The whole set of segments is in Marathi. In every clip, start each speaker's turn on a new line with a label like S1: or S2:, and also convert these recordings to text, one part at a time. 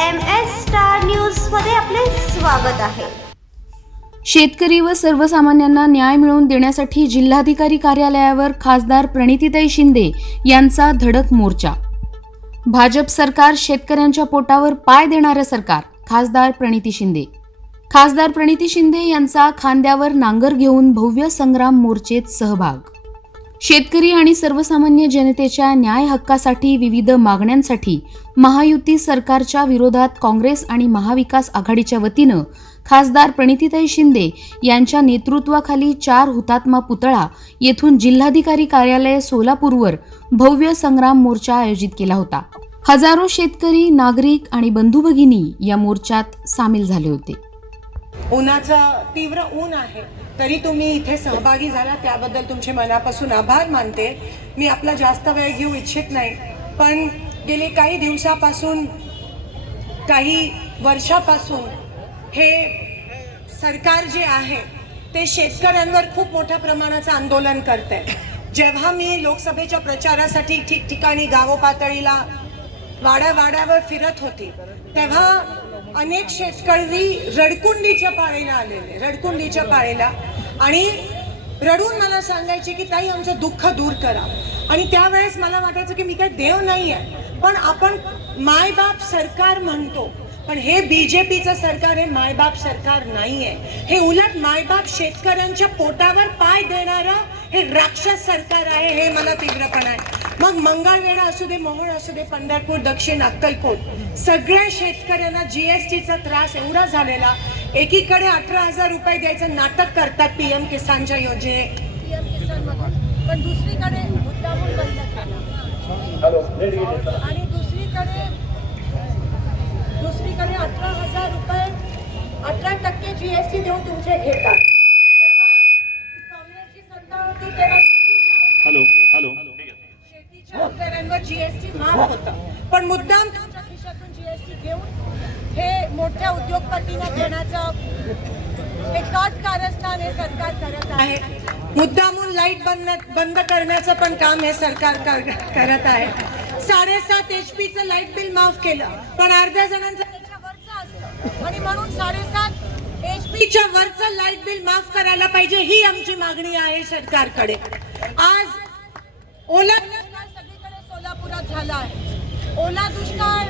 S1: एम एस स्टार न्यूजमध्ये आपले स्वागत आहे.
S2: शेतकरी व सर्वसामान्यांना न्याय मिळवून देण्यासाठी जिल्हाधिकारी कार्यालयावर खासदार प्रणितीताई शिंदे यांचा धडक मोर्चा. भाजप सरकार शेतकऱ्यांच्या पोटावर पाय देणारं सरकार खासदार प्रणिती शिंदे. खासदार प्रणिती शिंदे यांचा खांद्यावर नांगर घेऊन भव्य संग्राम मोर्चेत सहभाग. शेतकरी आणि सर्वसामान्य जनतेच्या न्याय हक्कासाठी विविध मागण्यांसाठी महायुती सरकारच्या विरोधात काँग्रेस आणि महाविकास आघाडीच्या वतीनं खासदार प्रणितीताई शिंदे यांच्या नेतृत्वाखाली चार हुतात्मा पुतळा येथून जिल्हाधिकारी कार्यालय सोलापूरवर भव्य संग्राम मोर्चा आयोजित केला होता. हजारो शेतकरी नागरिक आणि बंधू भगिनी या मोर्चात सामील झाले होते.
S3: उन्हाचा तीव्र ऊन आहे. तरी तुम्ही इथे सहभागी झाला त्याबद्दल तुमचे मनापासून आभार मानते. मी आपला जास्त वेळ घेऊ इच्छित नाही. पण गेले काही दिवसापासून काही वर्षापासून हे सरकार जे आहे ते शेतकऱ्यांवर खूप मोठ्या प्रमाणाचं आंदोलन करत. आहे जेव्हा मी लोकसभेच्या प्रचारासाठी ठिकठिकाणी गावोपातळीला वाड्या वाड्यावर फिरत होती तेव्हा अनेक शेतकरी रडकुंडीच्या पाळीला आलेले रडकुंडीच्या पाळीला आणि रडून मला सांगायचे की ताई आमचं दुःख दूर करा. आणि त्यावेळेस मला वाटायचं की मी काय देव नाही आहे पण आपण मायबाप सरकार म्हणतो पण हे बी जे पीचं सरकार हे मायबाप सरकार नाही आहे हे उलट मायबाप शेतकऱ्यांच्या पोटावर पाय देणारं हे राक्षस सरकार आहे हे मला तीव्रपण. आहे मग मंगळवेढा असू दे मोहोळ असू दे पंढरपूर दक्षिण अक्कलकोट सगळ्या शेतकऱ्यांना जीएसटीचा त्रास एवढा झालेला एकीकडे अठरा हजार रुपये द्यायचं नाटक करतात पीएम किसानच्या योजने
S4: पीएम किसान मधून पण दुसरीकडे आणि दुसरीकडे दुसरीकडे अठरा हजार रुपये अठरा टक्के जीएसटी देऊन तुमचे घेतात. काँग्रेसची सत्ता होती तेव्हा शेतीच्या
S5: हॅलो हॅलो.
S4: शेतीच्या जीएसटी माफ होता.
S3: पण मुद्दाम
S4: तुमच्या खिशातून जीएसटी घेऊन हे मोठ्या उद्योगपतींना देण्याचं एक कट कारस्थान हे सरकार करत आहे.
S3: मुद्दामून लाइट बंद बंद करण्याचं पण काम हे सरकार करत आहे. साडेसात एच पीचं लाइट बिल माफ केलं पण अर्ध्या जणांचं
S4: असतं. आणि म्हणून साडेसात एच पी
S3: च्या वरचं लाइट बिल माफ करायला पाहिजे ही आमची मागणी आहे सरकारकडे. आज ओला
S4: दुष्काळ सगळीकडे सोलापुरात झाला आहे. ओला दुष्काळ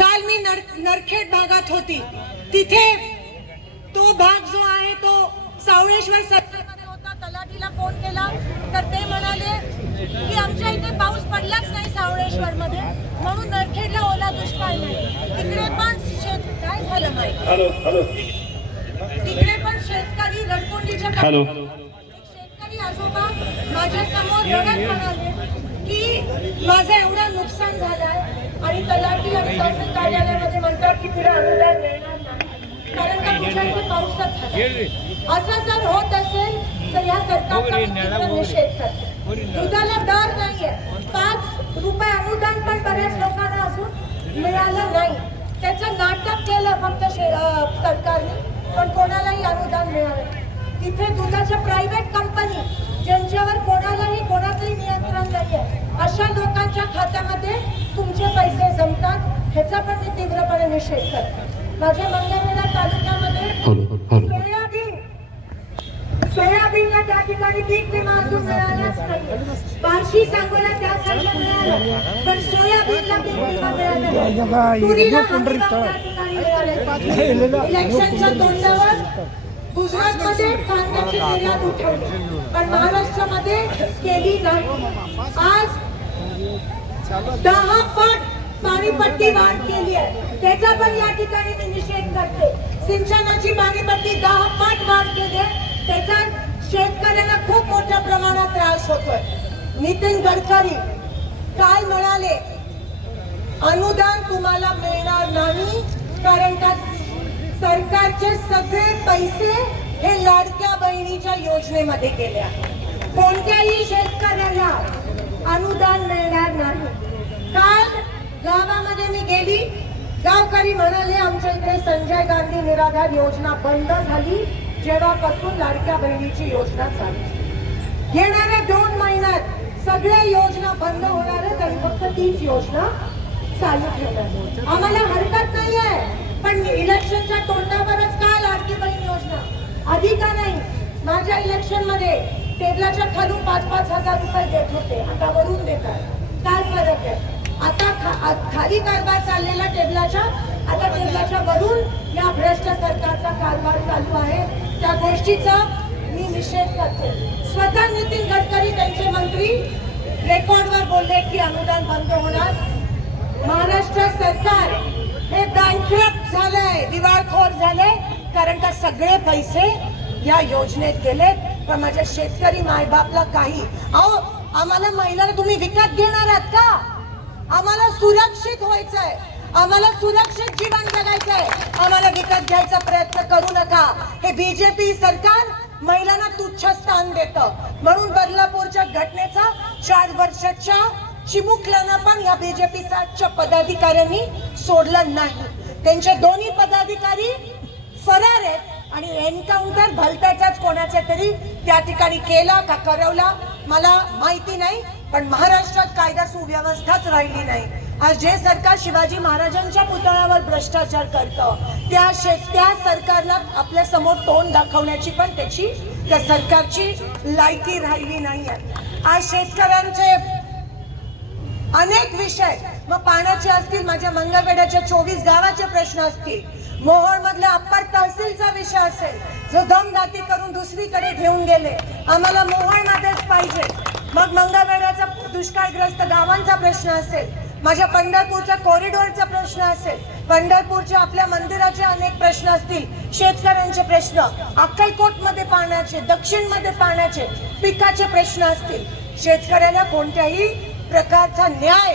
S3: काल मी नर नरखेड भागात होती. तिथे तो भाग जो आहे तो सावळेश्वर
S4: सरकारमध्ये होता. तलाठीला फोन केला. तर ते म्हणाले की आमच्या इथे पाऊस पडलाच नाही सावळेश्वर मध्ये म्हणून नरखेडला ओला दुष्काळ नाही. तिकडे पण शेत काय झालं माहिती? तिकडे पण शेतकरी रडकोंडीच्या शेतकरी आजोबा माझ्यासमोर रडत म्हणाले की माझं एवढं नुकसान झालंय. आणि तलाठी आणि तहसील कार्यालयामध्ये म्हणतात की तुला अनुदान मिळणार नाही. कारण का पाऊसच झाला. असं जर होत असेल तर या सरकारचा निषेध करते. दुधाला दर नाहीये. पाच रुपये अनुदान पण बऱ्याच लोकांना अजून मिळालं नाही. त्याचं नाटक केलं फक्त सरकारने पण कोणालाही अनुदान मिळालं. तिथे दुधाच्या प्रायव्हेट कंपनी ज्यांच्यावर कोणालाही अशा लोकांच्या खात्यामध्ये तुमचे पैसे जमतात ह्याचा पण मी तीव्रपणे निषेध करते. माझ्या मंगळवेढा तालुक्यामध्ये सोयाबीन सोयाबीनला त्या ठिकाणी पीक विमा अजून मिळालाच नाही. बार्शी सांगोला मिळालं पण सोयाबीनला पीक विमा मिळाला. तुरीला त्या. इलेक्शनच्या तोंडावर गुजरातमध्ये कांद्याची निर्यात उठवली. पण महाराष्ट्रामध्ये केली नाही. आज दहा पट पाणीपट्टी वाढ केली आहे. त्याचा पण या ठिकाणी मी निषेध करते. सिंचनाची पाणीपट्टी दहा पट वाढ केली आहे. त्याचा शेतकऱ्यांना खूप मोठ्या प्रमाणात त्रास होतोय. नितीन गडकरी काल म्हणाले अनुदान तुम्हाला मिळणार नाही कारण का सरकारचे सगळे पैसे हे लाडक्या बहिणीच्या योजनेमध्ये गेले आहेत. कोणत्याही शेतकऱ्याला अनुदान मिळणार नाही. काल गावामध्ये मी गेली. गावकरी म्हणाले आमच्या इकडे संजय गांधी निराधार योजना बंद झाली. जेव्हापासून लाडक्या बहिणीची योजना चालू येणाऱ्या दोन महिन्यात सगळ्या योजना बंद होणार आहेत आणि फक्त तीच योजना चालू ठेवणार आम्हाला हरकत नाही आहे पण इलेक्शनच्या तोंडावरच का लाडकी बहीण योजना आधी का नाही माझ्या इलेक्शनमध्ये टेबलाच्या खालून पाच पाच हजार रुपये देत होते. आता वरून देतात. काय फरक आहे? आता खा- खाली कारभार चाललेला टेबलाच्या आता टेबलाच्या वरून या भ्रष्ट सरकारचा कारभार चालू आहे. त्या गोष्टीचा मी निषेध करते. स्वतः नितीन गडकरी त्यांचे मंत्री रेकॉर्डवर बोलले की अनुदान बंद होणार. महाराष्ट्र सरकार हे बँकरप्ट झालंय दिवाळखोर झालंय कारण का सगळे पैसे या योजनेत गेलेत. पण माझ्या शेतकरी मायबापला काही? अहो आम्हाला महिलांना तुम्ही विकत घेणार आहात का? आम्हाला सुरक्षित व्हायचंय. आम्हाला सुरक्षित जीवन जगायचंय. आम्हाला विकत घ्यायचा प्रयत्न करू नका. हे बीजेपी सरकार महिलांना तुच्छ स्थान देतं. म्हणून बदलापूरच्या घटनेचा चार वर्षाच्या चिमुकल्यानं पण या बीजेपीच्या पदाधिकाऱ्यांनी सोडलं नाही. त्यांचे दोन्ही पदाधिकारी फरार आणि एन्काउंटर भलत्याचाच कोणाच्या तरी त्या ठिकाणी केला का करवला मला माहिती नाही पण महाराष्ट्रात कायदा सुव्यवस्थाच राहिली नाही. आज जे सरकार शिवाजी महाराजांच्या पुतळ्यावर भ्रष्टाचार करतं त्या शे त्या सरकारला आपल्यासमोर तोंड दाखवण्याची पण त्याची त्या सरकारची लायकी राहिली नाही आहे आज शेतकऱ्यांचे अनेक विषय मग पाण्याचे असतील माझ्या मंगळवेड्याच्या चोवीस गावाचे प्रश्न असतील. मोहोळ मधल्या अप्पर तहसीलचा विषय असेल जो दमदाती करून दुसरीकडे ठेवून गेले. आम्हाला मोहोळ मध्येच पाहिजे. मग मंगळवेड्याचा दुष्काळग्रस्त गावांचा प्रश्न असेल माझ्या पंढरपूरच्या कॉरिडॉरचा प्रश्न असेल पंढरपूरच्या आपल्या मंदिराचे अनेक प्रश्न असतील शेतकऱ्यांचे प्रश्न अक्कलकोटमध्ये पाण्याचे दक्षिणमध्ये पाण्याचे पिकाचे प्रश्न असतील. शेतकऱ्याला कोणत्याही प्रकारचा न्याय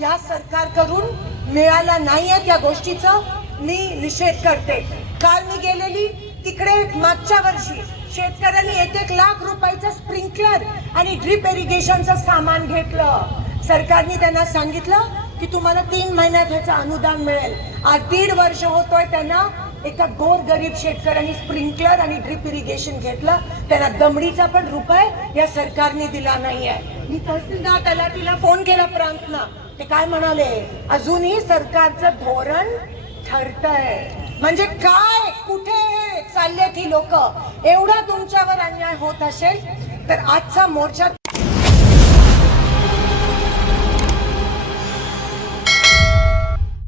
S4: या सरकारकडून मिळाला नाहीये त्या गोष्टीचा. मी निषेध करते. काल मी गेलेली तिकडे मागच्या वर्षी शेतकऱ्यांनी एक एक लाख रुपयाचं स्प्रिंकलर आणि ड्रीप इरिगेशनचं सामान घेतलं. सरकारने त्यांना सांगितलं की तुम्हाला तीन महिन्यात ह्याचं अनुदान मिळेल. आज दीड वर्ष होतोय त्यांना एका गोर गरीब शेतकऱ्यांनी स्प्रिंकलर आणि ड्रीप इरिगेशन घेतलं. त्यांना दमडीचा पण रुपये या सरकारने दिला नाही आहे मी तहसीलदार त्याला तिला फोन केला प्रांतना ते काय म्हणाले? अजूनही सरकारचं धोरण ठरतंय. म्हणजे काय कुठे चाललेत ही लोक? एवढा तुमच्यावर अन्याय होत असेल तर आजचा मोर्चा